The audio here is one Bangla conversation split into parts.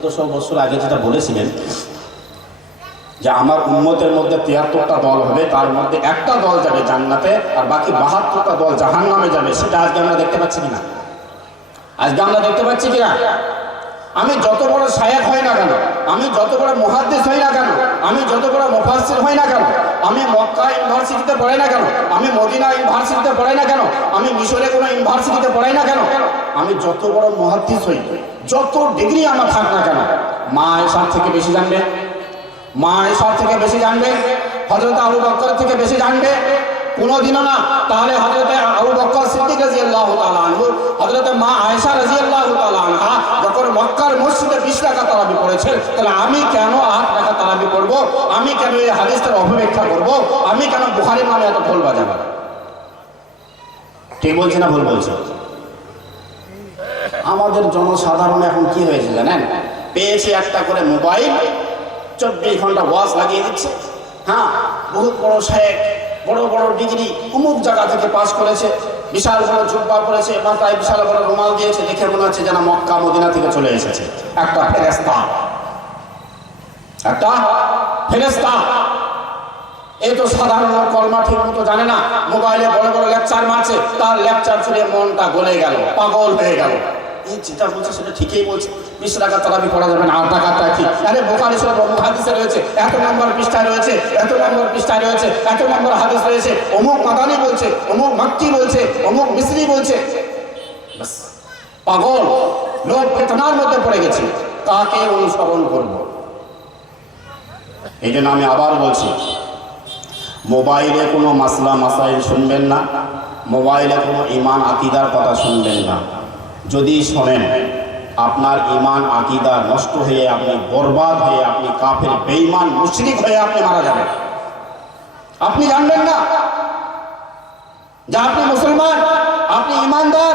চোদ্দশো বছর আগে যেটা বলেছিলেন যে আমার উন্মতের মধ্যে তিয়াত্তরটা দল হবে, তার মধ্যে একটা দল যাবে জান্নাতে আর বাকি বাহাত্তরটা দল জাহান নামে যাবে। সেটা আজকে আমরা দেখতে পাচ্ছি কিনা? আজকে আমরা দেখতে পাচ্ছি কিনা? আমি যত বড় সায়াক হই না কেন, আমি যত বড় মহাদ্দেশ হই না কেন, আমি যত বড় মুফাসসির হই না কেন, আমি মক্কা ইউনিভার্সিটিতে পড়াই না কেন? আমি মদিনা ইউনিভার্সিটিতে পড়াই না কেন? আমি মিশরে কোনো ইউনিভার্সিটিতে পড়াই না কেন? আমি যত বড় মহাদ্দেশ হই, যত ডিগ্রি আমার থাক না কেন, মা এসার থেকে বেশি জানবে, মা এসার থেকে বেশি জানবে হজরত আবু বক্কর থেকে বেশি জানবে। কোনোদিনও না, তাহলে হজরত আবু বক্কর সিদ্দিক রাজিয়াল্লাহু তাআলা আনহু হজরত মা আয়েশা রাজিয়াল্লাহু তাআলা আনহা যখন মক্কার মসজিদে 20 টাকা তারাবি পড়েছেন, তাহলে আমি কেন আট তারাবি পড়ব? আমি কেন এই হাদিসটার অপব্যাখ্যা করব? আমি কেন বুখারীর নামে এত ঢোল বাজাবো? ঠিক বলছি না ভুল বলছি? আমাদের জনসাধারণ এখন কি হয়েছে জানেন? পেয়েছে একটা করে মোবাইল, চব্বিশ ঘণ্টা ওয়াশ লাগিয়ে দিচ্ছে। হ্যাঁ বহুত বড় শেখ, বড় বড় ডিগ্রি অমুক জায়গা থেকে পাশ করেছে, বিশাল বড় জুব্বা পড়েছে মাথায় বিশাল বড় রুমাল দিয়েছে, দেখে মনে হচ্ছে যেন মক্কা, মদিনা থেকে চলে এসেছে। একটা ফেরেস্তা একটা ফেরেস্তা এই তো সাধারণ কলমা ঠিক মতো জানে না। মোবাইলে বড় বড় লেকচার মারছে, তার লেকচার শুনে মনটা গলে গেল, পাগল হয়ে গেল। এই যেটা বলছে সেটা ঠিকই বলছে। বিশ টাকা তারাবি পড়া যাবে না, আট টাকাটা কি? আরে বোকারি সব হাদিসে রয়েছে, এত নম্বর পৃষ্ঠায় রয়েছে, এত নম্বর পৃষ্ঠায় রয়েছে, এত নম্বর হাদিস রয়েছে, অমুক মাদানি বলছে, অমুক মাক্কি বলছে, অমুক মিস্ত্রি বলছে। পাগল লোক ফেতনার মধ্যে পড়ে গেছে, কাকে অনুসরণ করব? এই জন্য আমি আবার বলছি, মোবাইলে কোনো মাসলা, মাসাইল শুনবেন না, মোবাইলে কোনো ইমান আকিদার কথা শুনবেন না। যদি শোনেন, আপনার ইমান আকিদা নষ্ট হয়ে আপনি বরবাদ হয়ে আপনি কাফের বেইমান মুশরিক হয়ে আপনি মারা যাবেন। আপনি জানবেন না যে আপনি মুসলমান, আপনি ইমানদার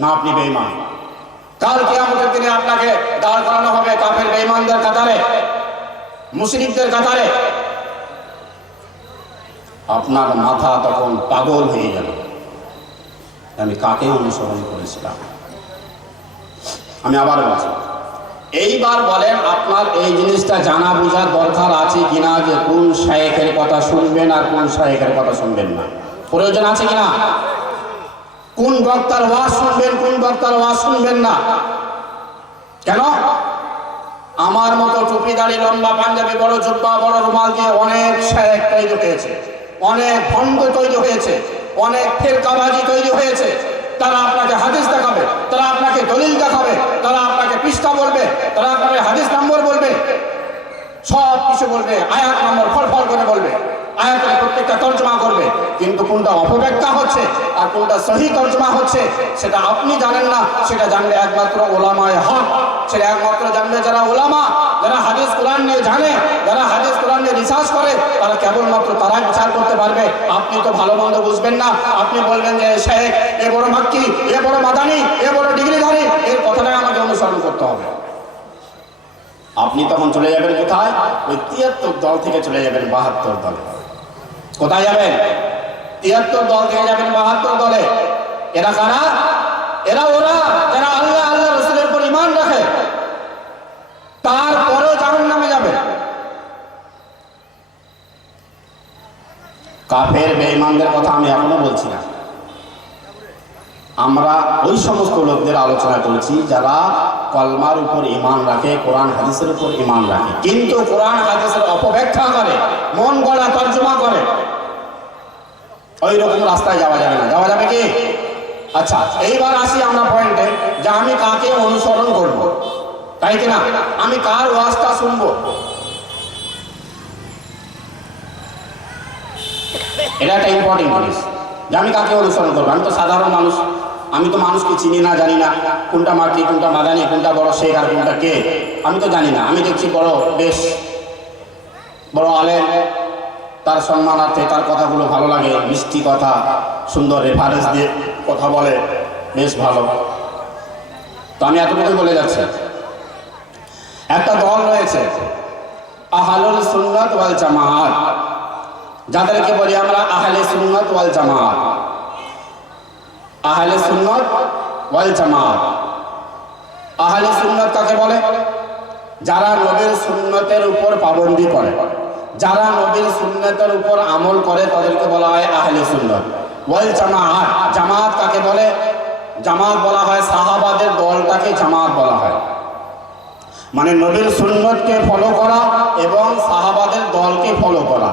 না, আপনি বেঈমান। কাল কিয়ামতের দিনে আপনাকে দাঁড় করানো হবে কাফের বেঈমানদের কাতারে, মুসলিমদের কাতারে। আপনার মাথা তখন পাগল হয়ে গেল। আমি কাকে অনুসরণ করেছিলাম? আমি আবার বলছি, এইবার বলেন আপনার এই জিনিসটা জানা বোঝার দরকার আছে কিনা যে কোন শায়েখের কথা শুনবেন আর কোন শায়েখের কথা শুনবেন না। প্রয়োজন আছে কিনা? কোন বক্তার ওয়াজ শুনবেন, কোন বক্তার ওয়াজ শুনবেন না? কেন? আমার মতো টুপি দাড়ি, লম্বা পাঞ্জাবি, বড় জুব্বা, বড় রুমাল দিয়ে অনেক শেখ তৈরি হয়েছে। অনেক ভণ্ড তৈরি হয়েছে। অনেক ফেরকাবাজি তৈরি হয়েছে। তারা আপনাকে হাদিস দেখাবে, তারা আপনাকে দলিল দেখাবে, তারা আপনাকে পৃষ্ঠা বলবে, তারা আপনাকে হাদিস নম্বর বলবে। সব কিছু বলবে, আয়াত নম্বর ফল ফল করে বলবে। আয়াতের প্রত্যেকটা তর্জমা করবে। কিন্তু কোনটা অপব্যাখ্যা হচ্ছে আর কোনটা সহি তর্জমা হচ্ছে, সেটা আপনি জানেন না, সেটা জানবে একমাত্র ওলামায় হক। সেটা একমাত্র জানবে যারা ওলামা, যারা হাদিস কোরআন নিয়ে জানে, যারা হাদিস কোরআন নিয়ে রিসার্চ করে, তারা কেবলমাত্র তারাই বিচার করতে পারবে। আপনি তো ভালো মন্দ বুঝবেন না। আপনি বলবেন যে, শেখ, এ বড় মাক্কি, এ বড় মাদানি, এ বড় ডিগ্রিধারী, এর কথাটাই আমাকে অনুসরণ করতে হবে। আপনি তখন চলে যাবেন কোথায়? ওই তিয়াত্তর দল থেকে চলে যাবেন বাহাত্তর দলে। কোথায় যাবেন? তিয়াত্তর দল থেকে যাবেন, বাহাত্তর দলে। এরা কারা? এরা ওরা, যারা আল্লাহ আল্লাহ রসুলের উপর ইমান রাখে। তারপরেও জাহান নামে যাবে। কাফের, বেঈমানদের কথা আমি এখনও বলছি না। আমরা ওই সমস্ত লোকদের আলোচনা করেছি যারা কলমার উপর ইমান রাখে, কোরআন, হাদিসের উপর ইমান রাখে। কিন্তু কোরআন, হাদিসের অপব্যাখ্যা করে, মন গড়া তর্জমা করে। ওই রকম রাস্তায় যাওয়া যাবে না। যাওয়া যাবে কি? আচ্ছা এইবার আসি আমরা পয়েন্টে যে আমি কাকে অনুসরণ করব। তাই কিনা? আমি কার ওয়াজটা শুনব? এটা একটা ইম্পর্টেন্ট জিনিস। যে আমি কাকে অনুসরণ করব? আমি তো সাধারণ মানুষ। আমি তো মানুষকে চিনি না, জানি না। কোনটা মাটি কোনটা মাদানি কোনটা বড় শেখ আর কোনটা কে? আমি তো জানি না। আমি দেখছি বড় বেশ, বড় আলেম তার সম্মানার্থে তার কথাগুলো ভালো লাগে, মিষ্টি কথা, সুন্দর রেফারেন্স দিয়ে কথা বলে, বেশ ভালো। তো আমি এতটুকুই বলে যাচ্ছি। একটা দল রয়েছে, আহালুল সুন্নাত ওয়াল জামাত। যাদেরকে বলি আমরা আহলে সুন্নাত ওয়াল জামাত। আহলে সুন্নাত ওয়াল জামাত। আহলে সুন্নত কাকে বলে? যারা নবীর সুন্নতের উপর পাবন্দি করে। যারা নবীর সুন্নতের উপর আমল করে তাদেরকে বলা হয় আহলে সুন্নত। ওয়াল জামাত জামাত কাকে বলে? জামাত বলা হয় সাহাবাদের দলটাকে জামাত বলা হয়। মানে নবীর সুন্নতকে ফলো করা এবং সাহাবাদের দলকে ফলো করা।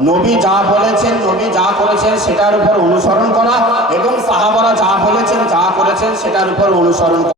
নবী যা বলেছেন, নবী যা করেছেন সেটার উপর অনুসরণ করা এবং সাহাবারা যা বলেছেন, যা করেছেন সেটার উপর অনুসরণ করা।